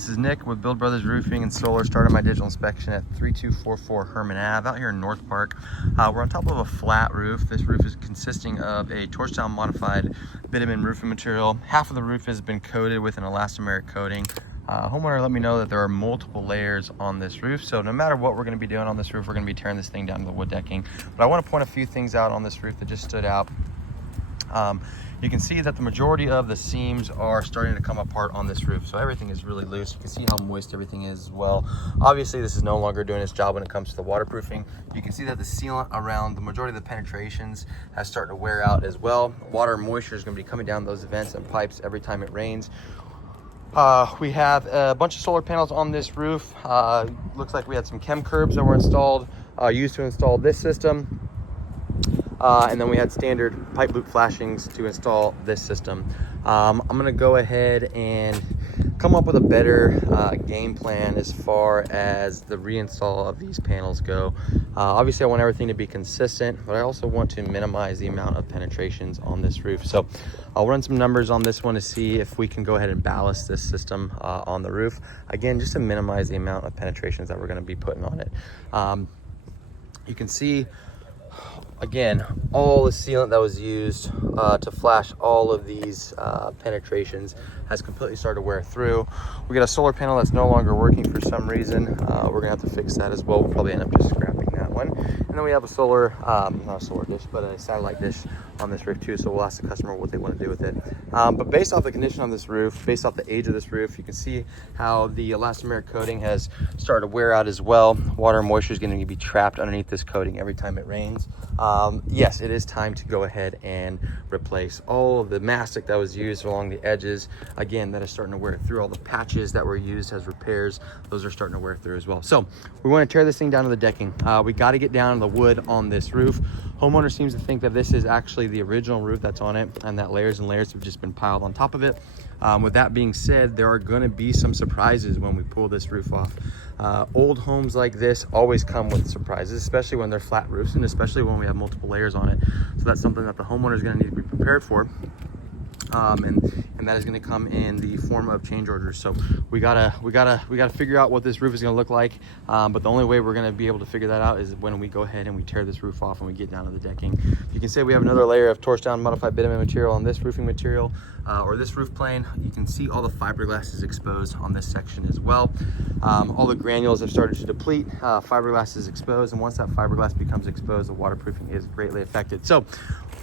This is Nick with Build Brothers Roofing and Solar, starting my digital inspection at 3244 Herman Ave out here in North Park. We're on top of a flat roof. This roof is consisting of a torch-down modified bitumen roofing material. Half of the roof has been coated with an elastomeric coating. Homeowner let me know that there are multiple layers on this roof, so no matter what we're going to be doing on this roof, we're going to be tearing this thing down to the wood decking. But I want to point a few things out on this roof that just stood out. You can see that the majority of the seams are starting to come apart on this roof, so everything is really loose. You can see how moist everything is as well. Obviously, this is no longer doing its job when it comes to the waterproofing. You can see that the sealant around the majority of the penetrations has started to wear out as well. Water and moisture is going to be coming down those vents and pipes every time it rains. We have a bunch of solar panels on this roof. Looks like we had some chem curbs that were installed, used to install this system. And then we had standard pipe loop flashings to install this system. I'm gonna go ahead and come up with a better game plan as far as the reinstall of these panels go. Obviously I want everything to be consistent, but I also want to minimize the amount of penetrations on this roof. So I'll run some numbers on this one to see if we can go ahead and ballast this system on the roof. Again, just to minimize the amount of penetrations that we're gonna be putting on it. You can see, again, all the sealant that was used to flash all of these penetrations has completely started to wear through. We got a solar panel that's no longer working for some reason. We're gonna have to fix that as well. We'll probably end up just scrapping that one. And then we have a solar, not a solar dish, but a satellite dish on this roof too. So we'll ask the customer what they want to do with it. But based off the condition on this roof, based off the age of this roof, you can see how the elastomeric coating has started to wear out as well. Water and moisture is going to be trapped underneath this coating every time it rains. Yes, it is time to go ahead and replace all of the mastic that was used along the edges. Again, that is starting to wear through. All the patches that were used as repairs, those are starting to wear through as well. So we want to tear this thing down to the decking. We got to get down to the wood on this roof. Homeowner seems to think that this is actually the original roof that's on it, and that layers and layers have just been piled on top of it. With that being said, there are going to be some surprises when we pull this roof off. Old homes like this always come with surprises, especially when they're flat roofs and especially when we have multiple layers on it. So that's something that the homeowner is going to need to be prepared for. And that is going to come in the form of change orders. So we gotta figure out what this roof is going to look like. But the only way we're going to be able to figure that out is when we go ahead and we tear this roof off and we get down to the decking. You can say we have another layer of torch down modified bitumen material on this roofing material or this roof plane. You can see all the fiberglass is exposed on this section as well. All the granules have started to deplete. Fiberglass is exposed, and once that fiberglass becomes exposed, the waterproofing is greatly affected. So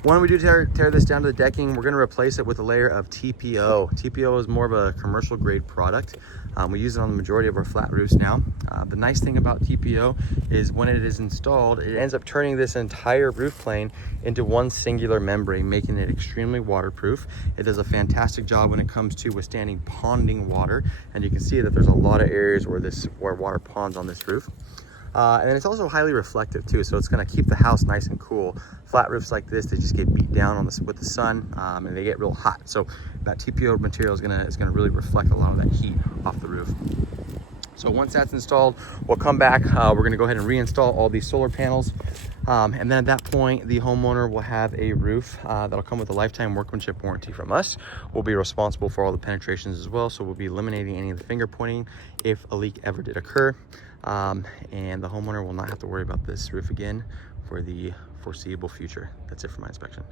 when we do tear this down to the decking, we're going to replace it with a layer of TPO. TPO is more of a commercial grade product. We use it on the majority of our flat roofs now. The nice thing about TPO is when it is installed, it ends up turning this entire roof plane into one singular membrane, making it extremely waterproof. It does a fantastic job when it comes to withstanding ponding water, and you can see that there's a lot of areas where water ponds on this roof. And then it's also highly reflective too, so it's going to keep the house nice and cool. Flat roofs like this, they just get beat down with the sun, and they get real hot. So that TPO material is going to really reflect a lot of that heat off the roof. So once that's installed, we'll come back. We're going to go ahead and reinstall all these solar panels. And then at that point, the homeowner will have a roof that'll come with a lifetime workmanship warranty from us. We'll be responsible for all the penetrations as well. So we'll be eliminating any of the finger pointing if a leak ever did occur. And the homeowner will not have to worry about this roof again for the foreseeable future. That's it for my inspection.